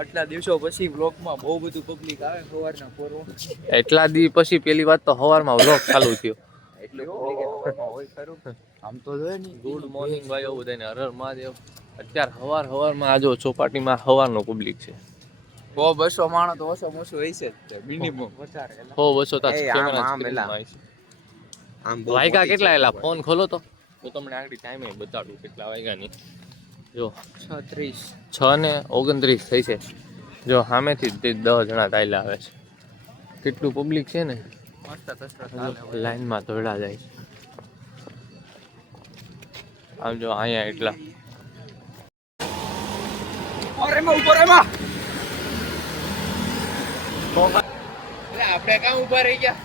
આટલા દિવસો પછી વ્લોગમાં બહુ બધું પબ્લિક આવે સવારના પોરો. એટલા દી પછી પેલી વાત તો સવારમાં વ્લોગ ચાલુ થયો. એટલે પબ્લિક સવારમાં હોય ખરું. આમ તો જોઈએ ને. ગુડ મોર્નિંગ ભાઈઓ બધાને, હર હર મહાદેવ. અત્યારે સવારમાં આ જો ચોપાટીમાં સવારનો પબ્લિક છે. 100-200 માણસ તો ઓછો હોય છે મિનિમમ. વધારે 100-200 તા કેમેરા સ્ક્રીનમાં છે. આમ વાયગા કેટલા એલા ફોન ખોલો તો તમને આગળ ટાઈમે બતાડું કેટલા વાયગાની. જો 6:29 થઈ છે. જો સામેથી 10 જણા ચાલ્યા આવે છે. કેટલું પબ્લિક છે ને, લાઈનમાં દોડા જાય છે. આમ જો અહીંયા એટલા આપણે કામ ઉભા રહી ગયા.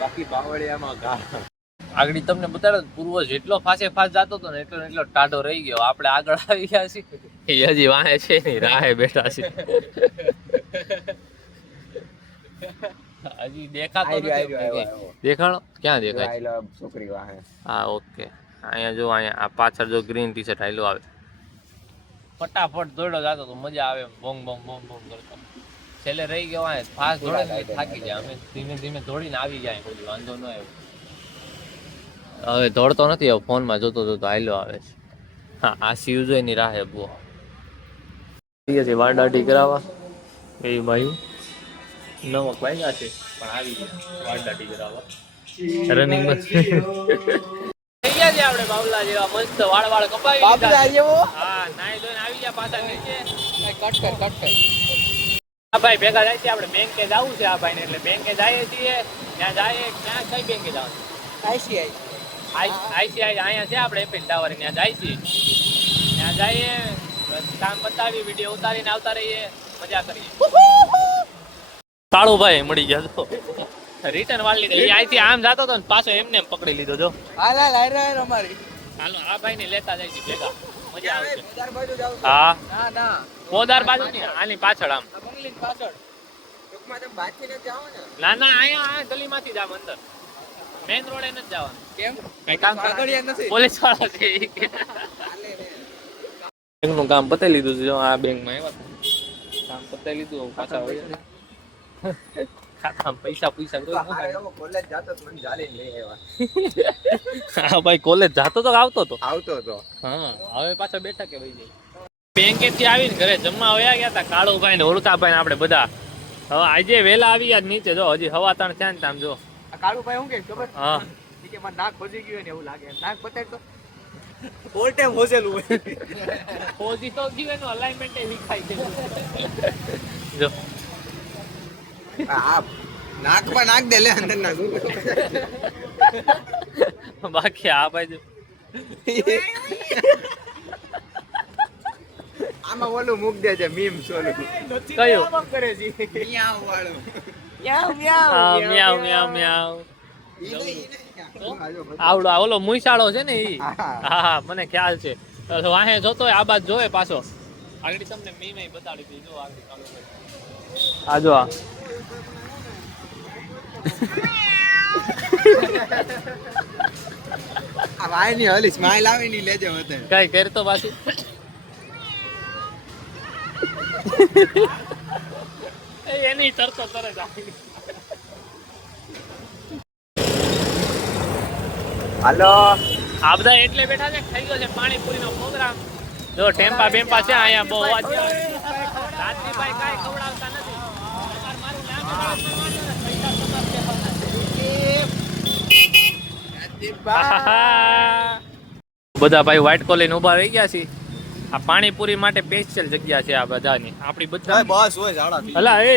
બાકી બાવળિયામાં ઘા. આગળ તમને બતાડો પૂર્વ જેટલો ફાસે ફાસ જતો હતો ને એટલો ટાઢો રહી ગયો. આપણે આગળ આવી ગયા છીએ, હજી વાહે છે નહીં, રાહે બેઠા છે. હજી દેખાતો નથી. દેખાડો ક્યાં દેખાય? છોકરી વાહે. હા ઓકે. અહીંયા જો અહીંયા આ પાછળ જો ગ્રીન ટી શર્ટ હાલ્યો આવે, ફટાફટ દોડ્યો જતો તો મજા આવે. બોંગ બોંગ બોંગ બોંગ કરતો છેલ્લે રહી ગયો. અહીંયા ફાસ્ટ દોડે થાકી જાય. અમે ધીમે ધીમે દોડીને આવી જાય, કોઈ વાંધો ન આવ્યો. હવે દોડતો નથી, હવે ફોનમાં જોતો જોતો હાલ્યો આવે છે. હા આ સીવ જોઈની રાહે બહુ વાડાટી કરાવવા એ ભાઈ નવક વાગ્યા છે પણ આવી ગયા વાડાટી કરાવવા. રનિંગમાં થઈ ગયા છે આપણે બાવલા જેવા મસ્ત વાળ કપાવી બાબલા જેવો. હા નાઈ ધોઈને આવી ગયા પાછા નીચે. કટ કર. આ ભાઈ ભેગા જાય છે. આપણે બેંકે જવું છે આ ભાઈને, એટલે બેંકે જઈએ છીએ. ત્યાં જાય ક્યાં કઈ બેંકે જવાનું? આઈસીઆઈ અહીંયા છે આપણે એપીલ ટાવર, ત્યાં જાય છે. ત્યાં જઈએ, કામ બતાવી, વિડીયો ઉતારીને આવતા રહીએ, મજા કરીએ. કાળુભાઈ મળી ગયા તો રિટર્ન વાળી લીધો. અહીંથી આમ જતો હતો ને પાછો એમને પકડી લીધો. જો હાલ અમારી. હાલો આ ભાઈને લેતા જાય છે ભેગા, મજા આવશે. હા ના પોદાર બાજુ ની આની પાછળ આમ બંગલી પાછળ. ટૂંકમાં તમે બાકી ન જાઓ ને. ના અહીંયા ગલીમાંથી જ આમ અંદર મેઇન રોડે નથી જવાનું. કેમ? કઈ કામ કાગળિયા નથી. પોલીસ વાળા છે. બેંકનું કામ પતાવી લીધું છે. જો આ બેંકમાં આવ્યા કામ પતાવી લીધું, પાછા વળ્યા. ખાતામાં પૈસા કોલેજ જાતો તો મને જાલીને લઈ આવ્યા. હા ભાઈ કોલેજ જાતો તો આવતો તો. હા હવે પાછા બેઠા કે ભાઈ બેંકેથી આવીને ઘરે જમવા વયા ગયા હતા. કાળુભાઈ ને ઓળખાભાઈ ને આપણે બધા. હવે આજે વેલા આવી ગયા નીચે. જો હજી હવા ત્રણ છે ને આમ જો કાળુભાઈ હું કે ખબર? હા કે મને નાક ખોજી ગયું ને એવું લાગે. નાક બતાડ તો ઓલ ટાઈમ હોજેલું હોય. ખોજી તો ગયું એનું અલાઇનમેન્ટ એ વિખાઈ ગયું. જો આ નાકમાં નાક દે લે અંદર નાક. બાકી આ બાજુ આમાં ઓલું મૂક દે છે મીમ સોલું. કયું કરે છે? મિયાવ વાળું. મ્યાઉ મ્યાઉ મ્યાઉ. આવડો ઓલો મુઈસાળો છે ને ઈ. હા મને ખ્યાલ છે. વાહે જોતો હોય આ બાજુ જોવે પાછો. આગળ તમને મીમે બતાડી દીધું. જો આગળ કાળો આ જો આ ભાઈ ની હલી સ્માઈલ આવે ની લેજે હોતે. કઈ કરતો પાછી એની તરતો તરત આવી. હાલો આ બધા એટલે બેઠા છે. થઈ ગયો છે પાણીપુરી નો પ્રોગ્રામ. જો ટેમ્પા બેમ્પા છે અહીંયા બહુ અવાજ. રાજદીપભાઈ કાંઈ ખવડાવતા નથી. મારું નામ બધા ભાઈ વ્હાઈટ કોલીને ઉભા રહી ગયા છે. આ પાણીપુરી માટે સ્પેશિયલ જગ્યા છે આ બધાની. આપણી બધા બસ હોય ઝાડા. અલા એ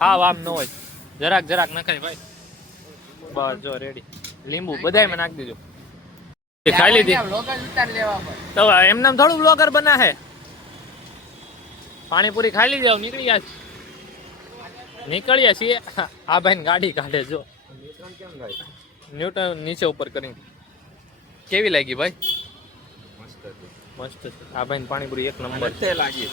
હા આમ ન હોય. જરાક નખાય ભાઈ. બસ જો રેડી. લીંબુ બધાયમાં નાખી દીધું. ખાઈ લીધી તો એમનામ થોડું બ્લોગર બના હે. પાણીપુરી ખાઈ લીધી. નીકળ્યા છીએ. આ ભાઈ ગાડી કાઢે જો ન્યૂટન નીચે ઉપર કરીને. કેવી લાગી ભાઈ? મસ્ત. આ ભાઈ પાણીપુરી એક નંબર લાગી.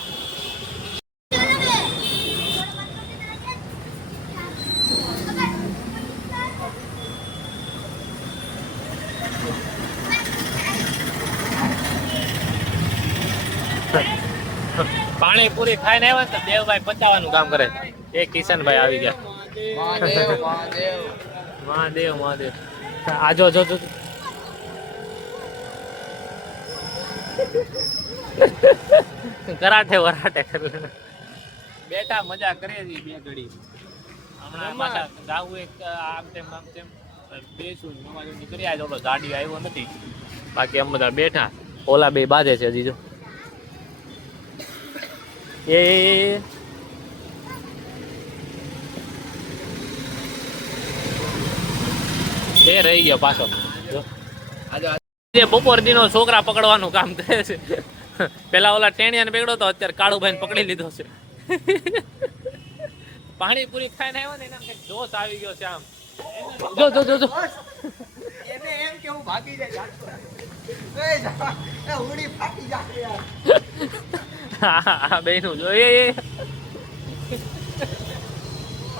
પાણીપુરી ખાઈને આવ્યા ને તો દેવભાઈ પચાવવાનું કામ કરે. એ કિશનભાઈ આવી ગયા. મહાદેવ મહાદેવ મહાદેવ મહાદેવ. આ જો જો જો કરાટે વરાટે બેટા મજા કરીએ છીએ બે ઘડી. હમણાં પાછા જાવું એક આમ તેમ બેસું નમાજો નીકળી આજે ઓલો ગાડી આવ્યો નથી. બાકી અમે બધા બેઠા. ઓલા બે બાજે છે હજી જો. એ રહી ગયો પાછો. બપોર દીનો છોકરા પકડવાનું કામ કરે છે. પેલા ઓલા ટેણિયાને પકડ્યો તો અત્યારે કાળુભાઈ પકડી લીધો છે. પાણીપુરી ખાઈને આવ્યો ને એના કંઈક જોશ આવી ગયો છે આમ. જો જો જો જો એને એમ કે હું ભાગી જાય ઉડી ફાટી જાય યાર. હા બેનું જો એ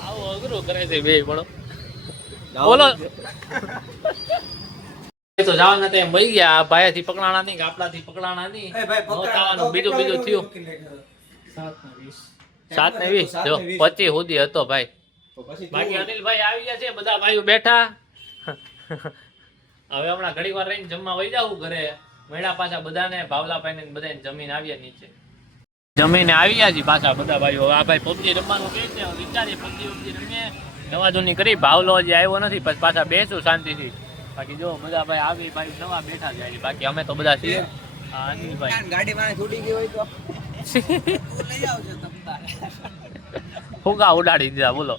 આવું અઘરું કરે છે બે પણ બોલો. તો જવાના એમ વહી ગયા. ભાઈથી પકડાણા નહીં, આપણાથી પકડાણા નહીં. બીજું બીજું થયું. 7:20 જો 25 સુધી હતો ભાઈ. બાકી અનિલભાઈ આવી ગયા છે, બધા ભાઈઓ બેઠા. હવે હમણાં ઘડી વાર રહીને જમવા વહી જાવું ઘરે. મેળા પાછા બધાને ભાવલાભાઈ ને બધાને જમીન આવ્યા નીચે. જમીને આવ્યા છે પાછા બધા ભાઈઓ. આ ભાઈ પબજી રમવાનું કે છે, વિચારીએ પબજી રમીએ. નવા જૂની કરી. ભાવલો હજી આવ્યો નથી, પછી પાછા બેસું શાંતિથી. બાકી જો બધા ભાઈ આવી ભાઈ નવા બેઠા જાય. બાકી અમે તો બધા છીએ. અનિલભાઈ ગાડી માં છૂટી ગઈ હોય તો લઈ આવજો તમે. ફુગા ઉડાડી દીધા બોલો.